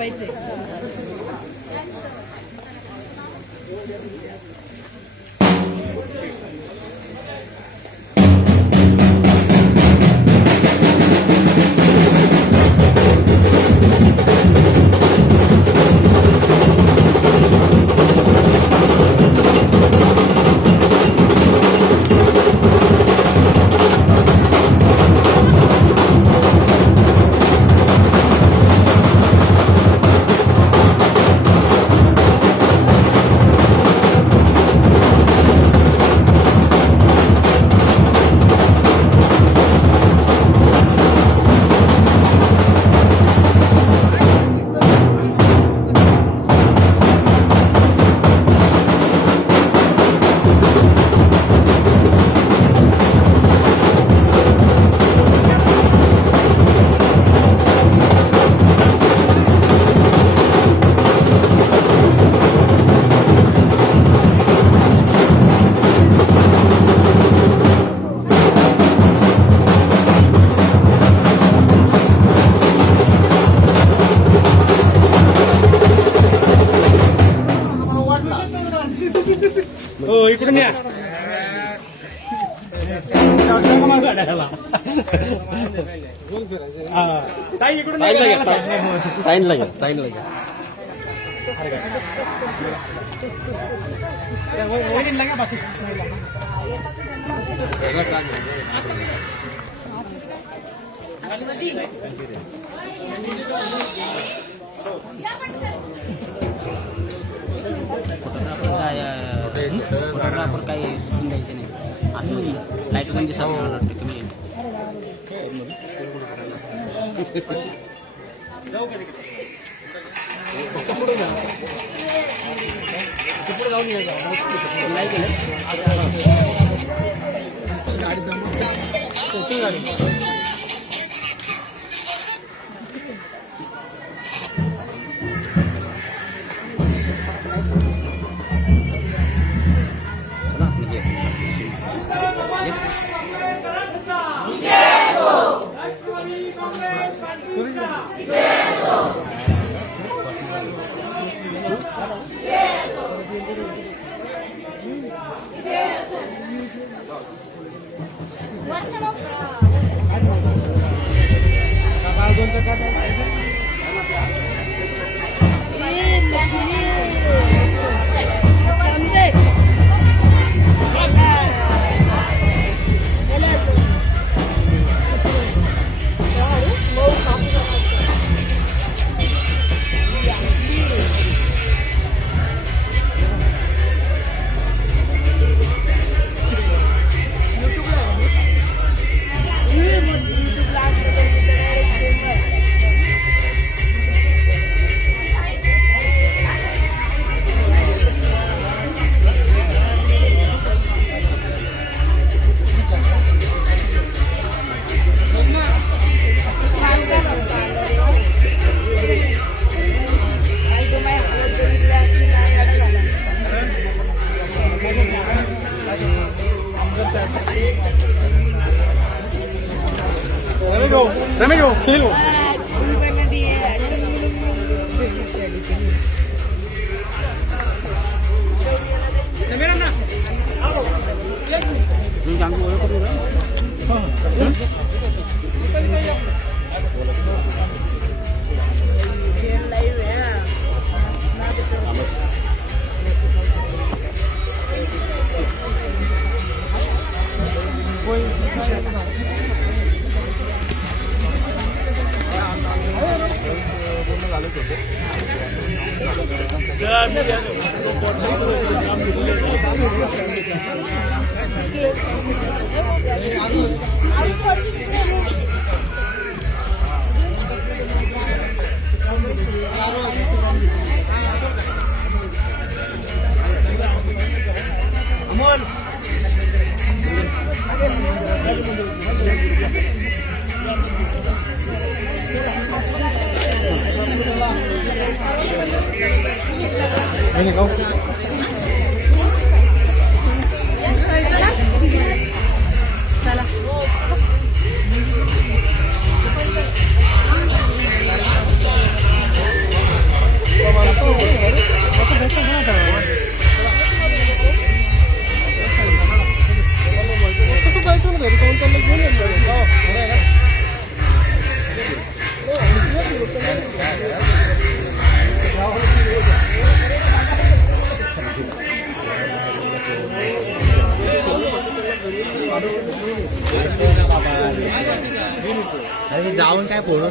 ठेवायचे. हो इकडून या. ताई इकडून ताईनला घ्या ताईनला घ्या. वहिनीला घ्या बाकी. फोटोग्राफर काही सुचून द्यायचे नाही. आतमध्ये लाईट बंदी सांगायला वाटतं तुम्ही. नाही केलं रमेश भाऊ खेळ अरे जाऊन काय फोडणार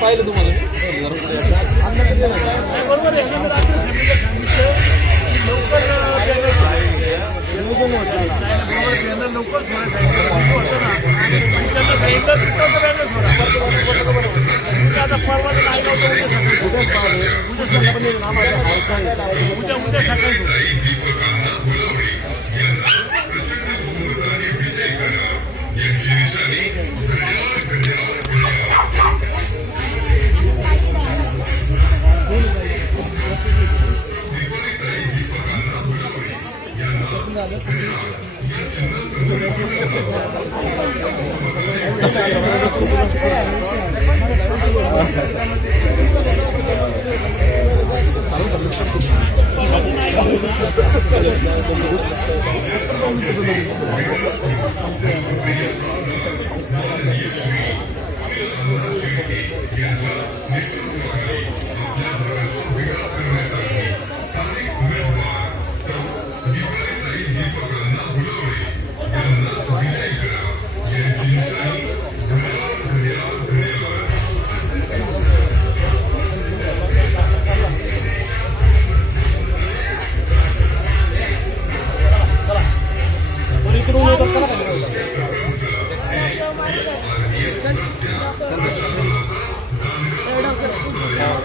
पाहिलं तुम्हाला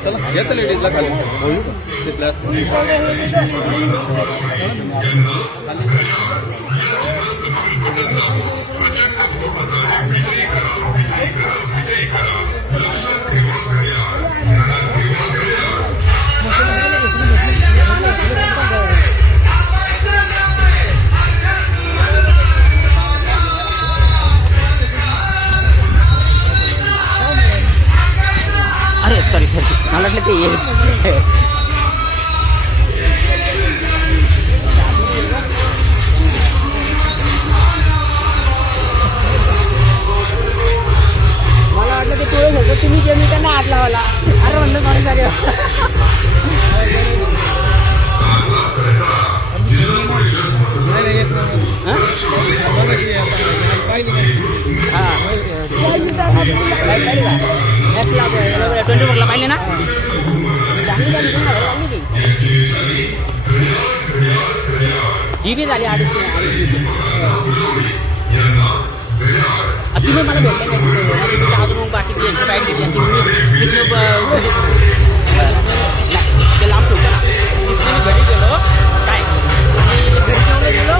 चला येतं लेडीजला खाली तिथल्या अरे सॉरी मला वाटलं ते तुळे होतं तुम्ही जे मी त्यांना हात लावाला. अरे म्हणलं सॉरी सॉरी हां 24 पाहिले ना ही बी झाली 2.5 तुम्ही मला भेटले अजून बाकीची यांची बाईट घेतली ते लांब ठेवतो ना तिथे मी घरी गेलो काय आणि घरी ठेवलं गेलो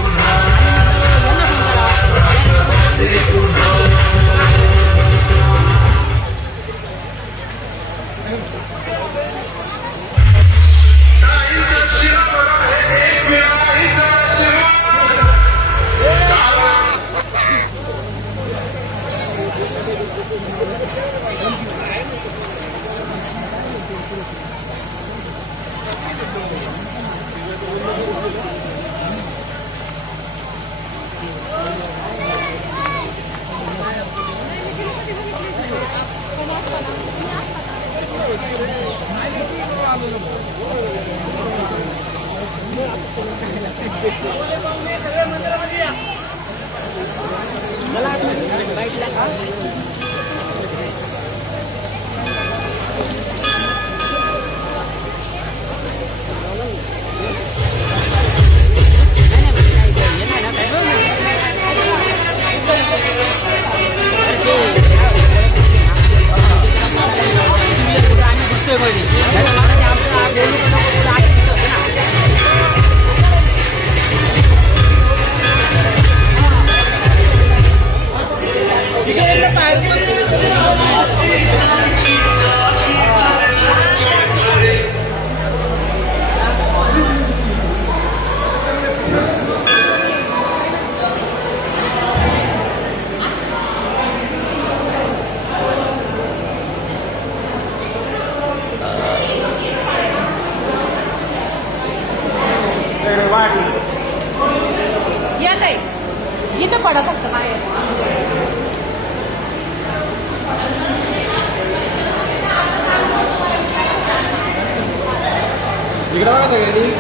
इकडे बघा सगळ्यांनी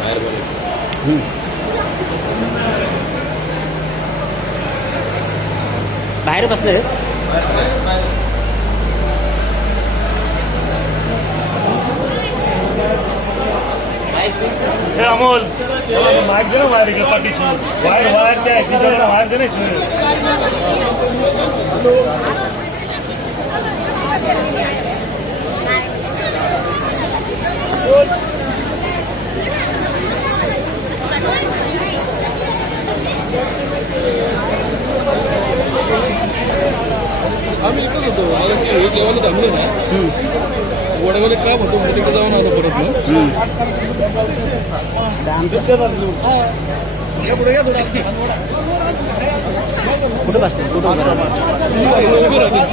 बाहेर बोलायचं. बाहेर बसले अमोल माग दे ना वायर इकडे पाठीशी वायर काय तिच्याकडे वायर दे ना आम्ही इकडे होतो मला एक लेवलला थांबलो ना वडगावले काम होतो म्हणजे तिकडे जाऊन आता परत मग या पुढे या थोडा कुठे बसते कुठे उभे राहतील.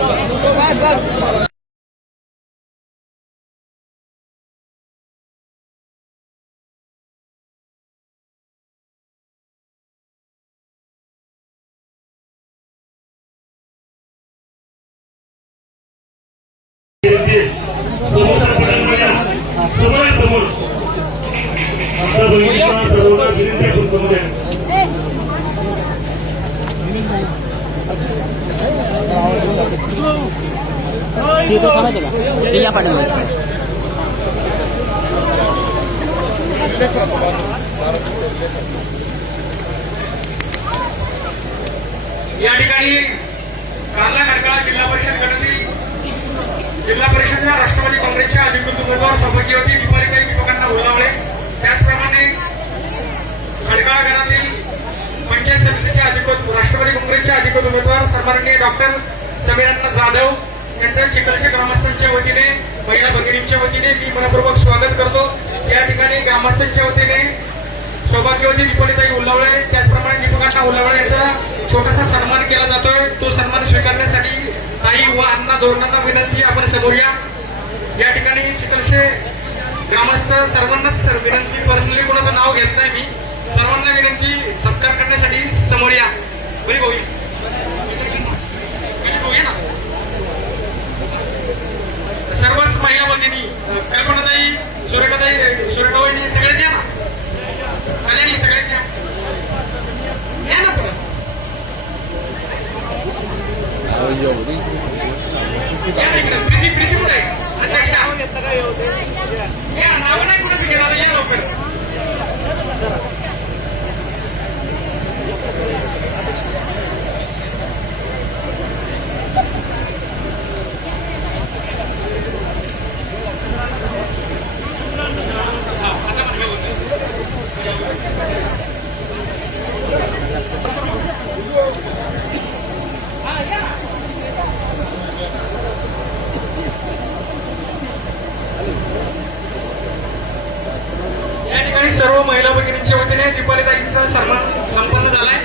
ते तो सांगायचं का ते या पाठीमध्ये या ठिकाणी कारला खडकाळा जिल्हा परिषद गटातील जिल्हा परिषदच्या राष्ट्रवादी काँग्रेसच्या अधिकृत उमेदवार सहभागी होती दीपालिकाई दीपकांना बोलावले. त्याचप्रमाणे खडकाळा गटातील पंचायत समितीचे अधिकृत राष्ट्रवादी काँग्रेसचे अधिकृत उमेदवार सन्माननीय डॉक्टर समीरांना जाधव यांचं चिखलचे ग्रामस्थांच्या वतीने महिला भगिनींच्या वतीने मी मनपूर्वक स्वागत करतो. या ठिकाणी ग्रामस्थांच्या वतीने सौभाग्यवती दीपालिताई उल्लावळे त्याचप्रमाणे दीपकांना उल्लावळे यांचा छोटासा सन्मान केला जातोय. तो सन्मान स्वीकारण्यासाठी ताई व अण्णा धोरणांना विनंती आपण समोर या. या ठिकाणी चिखलचे ग्रामस्थ सर्वांनाच विनंती पर्सनली कोणाचं नाव घेत नाही मी सर्वांना विनंती सत्कार करण्यासाठी समोर या. बरी भाऊ ना सर्वच महिला भगिनी कल्पनाताई सुरेखाबाई सगळे द्या ना आल्यानी सगळे द्या ना पुढे प्रीती कुठे अध्यक्ष या नाव नाही कुणाचं घेणार या लवकर सर्व महिला भगिनींच्या वतीने दीपालिताईंचा सन्मान संपन्न झालाय.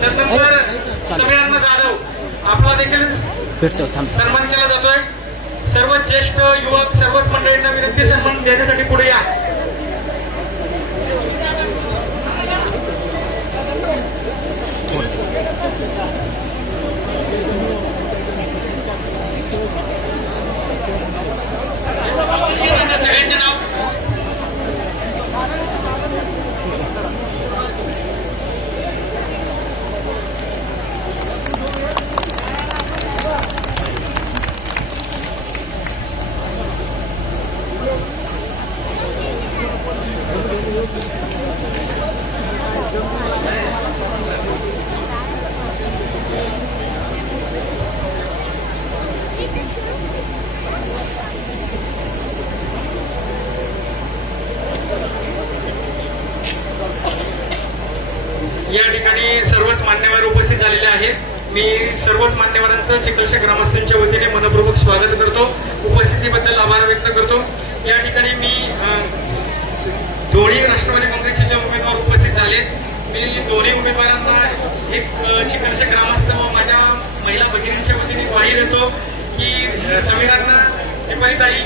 त्यानंतर समीरांना जाधव आपला देखील सन्मान केला जातोय. सर्व ज्येष्ठ युवक सर्वच मंडळींना विनंती सन्मान देण्यासाठी पुढे या. सगळ्यांचे नाव या ठिकाणी सर्वच मान्यवर उपस्थित झालेले आहेत. मी सर्वच मान्यवरांचं चिखलच्या ग्रामस्थांच्या वतीने मनपूर्वक स्वागत करतो. उपस्थितीबद्दल आभार व्यक्त करतो. या ठिकाणी मी दोन्ही राष्ट्रवादी काँग्रेसचे जे उमेदवार उपस्थित झालेत मी दोन्ही उमेदवारांना एक चिखलचे ग्रामस्थ व माझ्या महिला भगिनींच्या वतीने ग्वाही देतो की समीरांना दीपालिताई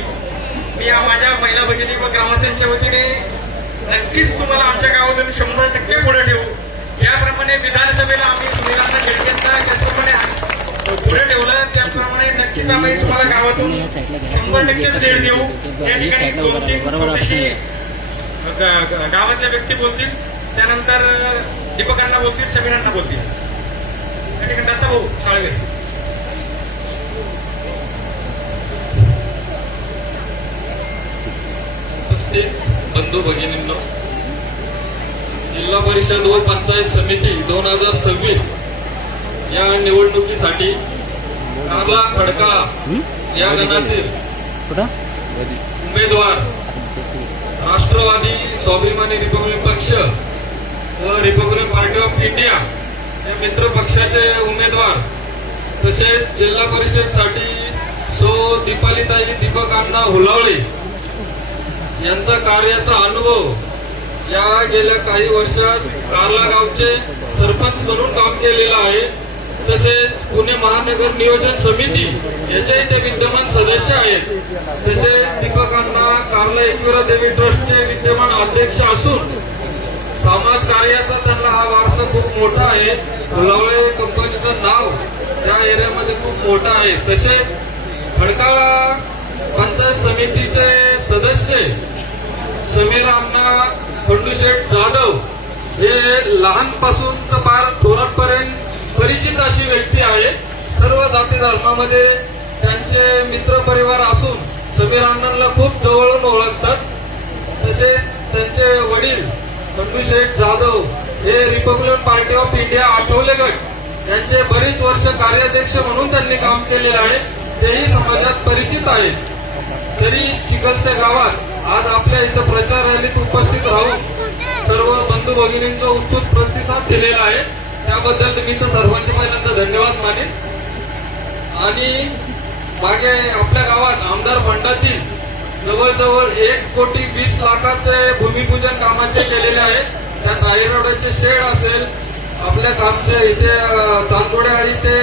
मी माझ्या महिला भगिनी व ग्रामस्थांच्या वतीने नक्कीच तुम्हाला आमच्या गावातून 100% पुढे ठेवू. ज्याप्रमाणे विधानसभेला आम्ही सुनीलांना शेळकेंचा ज्याप्रमाणे पुढे ठेवलं त्याप्रमाणे नक्कीच आम्ही तुम्हाला गावातून 100%च लीड देऊ. या ठिकाणी 2-3 छोटीशी गावातल्या व्यक्ती बोलतील, त्यानंतर दीपकांना बोलतील, समीरांना बोलतील. या ठिकाणी दत्ता भाऊ साळवे. बंधू भगिनींनो, जिल्हा परिषद व पंचायत समिती 2026 या निवडणुकीसाठी कारला खडकाळा या गणातील उमेदवार राष्ट्रवादी स्वाभिमानी रिपब्लिक पक्ष व रिपब्लिक पार्टी ऑफ इंडिया या मित्र पक्षाचे उमेदवार तसेच जिल्हा परिषदसाठी दीपालीताई दीपक अण्णा हुलावळे यांचा कार्याचा अनुभव, या गेल्या काही वर्षात कारला गावचे सरपंच म्हणून काम केलेलं आहे. तसेच पुणे महानगर नियोजन समिती याचे ते विद्यमान सदस्य आहेत. तसेच दीपकांना कारला एकविरा देवी ट्रस्टचे विद्यमान अध्यक्ष असून समाज कार्याचा त्यांना हा वारसा खूप मोठा आहे. हुलावळे कंपनीचं नाव त्या एरियामध्ये खूप मोठं आहे. तसेच खडकाळा पंचायत समितीचे सदस्य समीर अण्णा खंडूशेठ जाधव हे लहानपासून तर फार थोरांपर्यंत परिचित अशी व्यक्ती आहे. सर्व जाती धर्मामध्ये त्यांचे मित्र परिवार असून समीर अण्णांना खूप जवळून ओळखतात. तसेच त्यांचे वडील खंडूशेठ जाधव हे Republican party of India Athawale गट यांचे बरीच वर्ष कार्याध्यक्ष म्हणून त्यांनी काम केलेले आहे. तेही समाजात परिचित आहेत. तरी चिखलसे गावात आज आपल्या इथं प्रचार रॅलीत उपस्थित राहून सर्व बंधू भगिनींचा उत्स्फूर्त प्रतिसाद दिलेला आहे. त्याबद्दल मी तर सर्वांचे पहिल्यांदा धन्यवाद मानेन. आणि मागे आपल्या गावात आमदार फंडातील जवळजवळ 1,20,00,000चे भूमिपूजन कामाचे केलेले आहे. त्यात आयरोड्याचे शेड असेल, आपल्या कामचे इथे चांदोडेआळी ते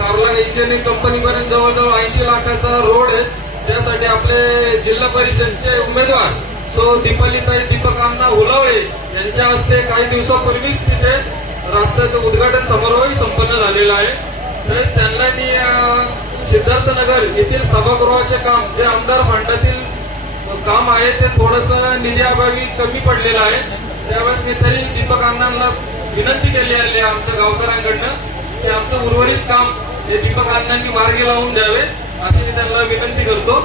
कारला इंजिनिअरिंग कंपनीपर्यंत जवळजवळ 80 लाखाचा रोड आहे. त्यासाठी आपले जिल्हा परिषदचे उमेदवार दीपालीताई दीपक अण्णा हुलावळे यांच्या हस्ते काही दिवसापूर्वीच तिथे रस्त्याचं उद्घाटन समारोह संपन्न झालेला आहे. तर त्यांना मी सिद्धार्थनगर येथील सभागृहाचे काम जे आमदार फंडातील काम आहे ते थोडंसं निधी अभावी कमी पडलेलं आहे. त्यावेळेस मी तरी दीपक अण्णांना विनंती केली आहे आमच्या गावकऱ्यांकडनं की आमचं उर्वरित काम हे दीपक अण्णांनी मार्गी लावून द्यावे अशी मी त्यांना विनंती करतो.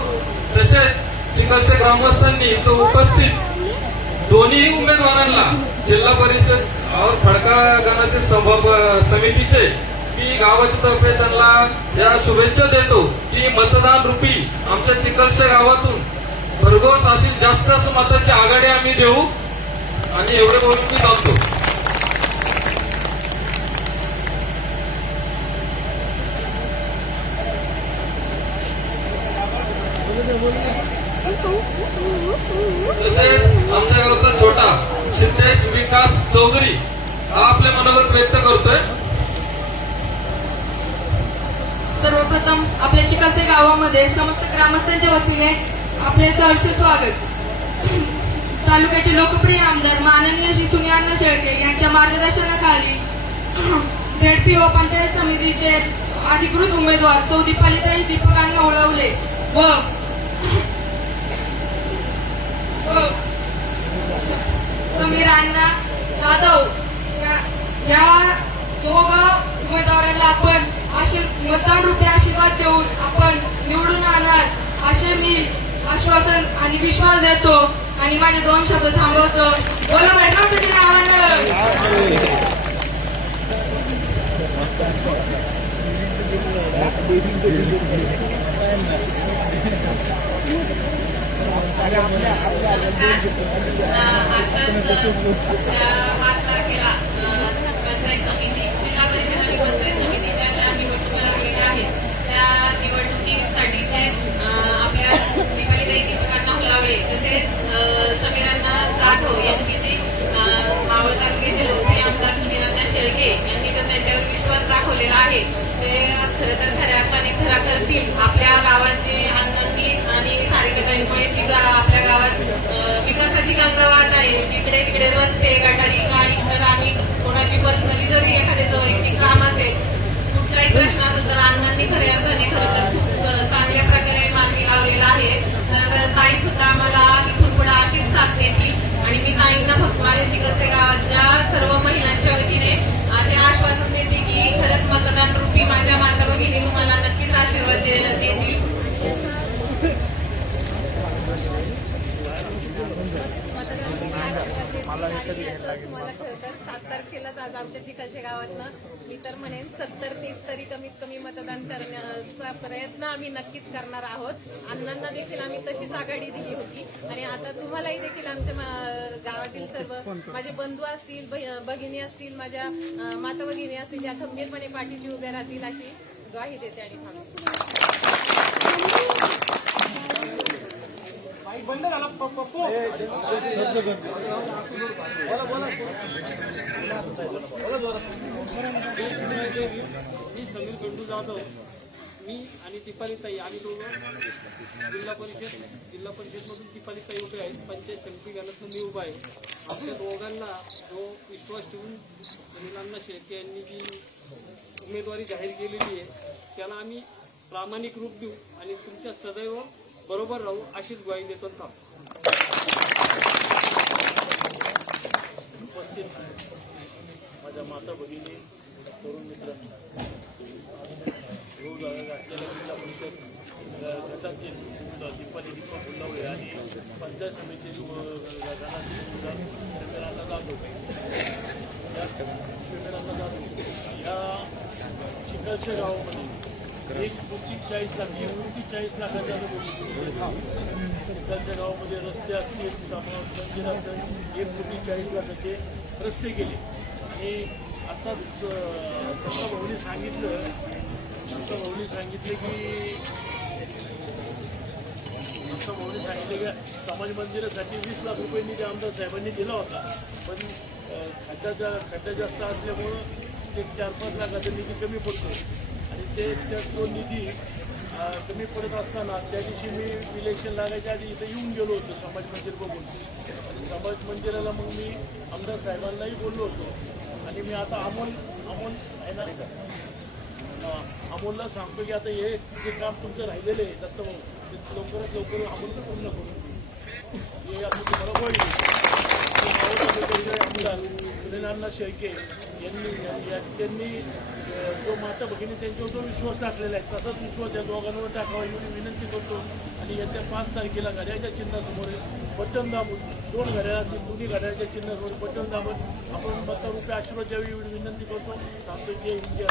तसेच चिखलसे ग्रामस्थांनी इथं उपस्थित दोन्ही उमेदवारांना जिल्हा परिषद और खडकाळा गणातील समितीचे मी गावाच्या तर्फे त्यांना या शुभेच्छा देतो की मतदान रूपी आमच्या चिखलसे गावातून भरघोस अशी जास्त मताची आघाडी आम्ही देऊ. आणि एवढं बोलून मी जातो. तसेच आमच्या गावचा छोटा सिद्धेश विकास चौधरी हा आपले मनोगत व्यक्त करतोय. सर्वप्रथम आपल्या चिखलसे गावामध्ये समस्त ग्रामस्थांच्या वतीने आपले सहर्ष स्वागत. तालुक्याचे लोकप्रिय आमदार माननीय श्री सुनील शेळके यांच्या मार्गदर्शनाखाली झेडपीओ पंचायत समितीचे अधिकृत उमेदवार दीपालीताई दीपक अण्णा हुलावळे व समीर अण्णा जाधव या दोघं उमेदवाराला आपण मतदान रूपी आशीर्वाद देऊन आपण निवडून आणणार असे मी आश्वासन आणि विश्वास देतो आणि माझे 2 शब्द थांबवतो. बोला भैरवनाथाच्या नावानं. पंचायत समिती जिल्हा परिषद आणि पंचायत समितीच्या ज्या निवडणुका लागलेल्या आहेत त्या निवडणुकीसाठीचे आपल्या दीपालीताई दीपक अण्णा हुलावळे तसेच समीरांना जाधव यांची जी मावळ तालुक्याचे लोकप्रिय आमदार सुनील शेळके यांनी जो त्यांच्यावर विश्वास दाखवलेला आहे ते खरं तर खऱ्या अर्थाने खरा करतील. आपल्या गावाचे अण्णांनी आणि सारिकेताईंमुळे जी आपल्या गावात विकासाची विसंगवाद आहे. जिकडे तिकडे रस्ते गटारी काही तर आम्ही कोणाची पर्सनली जरी एखाद्याचं वैयक्तिक काम असेल, कुठलाही प्रश्न असेल तर अण्णांनी खऱ्या अर्थाने खरं तर खूप चांगल्या प्रकारे मार्गी लावलेला आहे. तर ताई सुद्धा आम्हाला इथून पुढे अशीच साथ देतील आणि मी ताईंना फक्त माझ्या चिकलसे गावाच्या सर्व महिलांच्या वतीने असे आश्वासन देते की खरंच मतदान रूपी माझ्या माता भगिनी तुम्हाला नक्कीच आशीर्वाद देतील. मला खरं तर 7 तारखेलाच आज आमच्या चिखलच्या गावातनं मी तर म्हणेन 70-30 तरी कमीत कमी मतदान करण्याचा प्रयत्न आम्ही नक्कीच करणार आहोत. अण्णांना देखील आम्ही तशीच आघाडी दिली होती आणि आता तुम्हालाही देखील आमच्या गावातील सर्व माझे बंधू असतील, भगिनी असतील, माझ्या माता भगिनी असतील, त्या खंबीरपणे पाठीशी उभ्या राहतील अशी ग्वाही देते आणि बंद झाला पप्पू मी समीर खंडू जाधव, मी आणि दीपालीताई आम्ही दोघं जिल्हा परिषदमधून दीपालीताई उभे आहेत. पंचायत समिती गणातून मी उभा आहे. आमच्या दोघांना जो विश्वास ठेवून अण्णा शेळके यांनी जी उमेदवारी जाहीर केलेली आहे त्याला आम्ही प्रामाणिक रूप देऊ आणि तुमच्या सदैव बरोबर राहू अशीच ग्वाही देतो. उपस्थित माझ्या माता भगिनी, तरुण मित्र, रोज असलेल्या जिल्हा परिषद गटाचे दीपाली दीपक गुल्लावळे आणि पंचायत समिती शिबिरांना जात होते. या शिबिरांना जात होते. या चिखलशे गावामध्ये 1,40,40 लाखाच्या चिखलच्या गावामध्ये रस्ते असतील, मंदिर असेल, 1,40,40 लाखाचे रस्ते केले. आणि आता दत्ता भाऊनी सांगितलं की समाज मंदिरासाठी 20 लाख रुपये निधी आमदार साहेबांनी दिला होता, पण खड्डा जास्त असल्यामुळं 4-5 लाखाचा निधी कमी पडतो आणि तो निधी कमी पडत असताना त्या दिवशी मी इलेक्शन लागायच्या आधी इथं येऊन गेलो होतो समाज मंदिर बघून. आणि समाज मंदिराला मग मी आमदार साहेबांनाही बोललो होतो आणि मी आता अमोल आहे ना, अमोलला सांगतो की आता हे जे काम तुमचं राहिलेलं आहे दत्तभाऊ, ते लवकरात लवकर अमोलचं पूर्ण करून हे आता तुम्हाला बोलले. आमदार अण्णा शेळके यांनी जो माता भगिनी त्यांच्यावर जो विश्वास टाकलेला आहे तसाच विश्वास या दोघांवर टाकावा एवढी विनंती करतो. आणि येत्या 5 तारखेला घड्याच्या चिन्हासमोर बटन दाबून 2 घड्याळातील दोन्ही घड्याच्या चिन्हासमोर बटन दाबून आपण मतदार आशीर्वाद द्यावी एवढी विनंती करतो. सांगतो जय हिंद, जय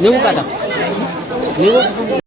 निघू का आता? निघू.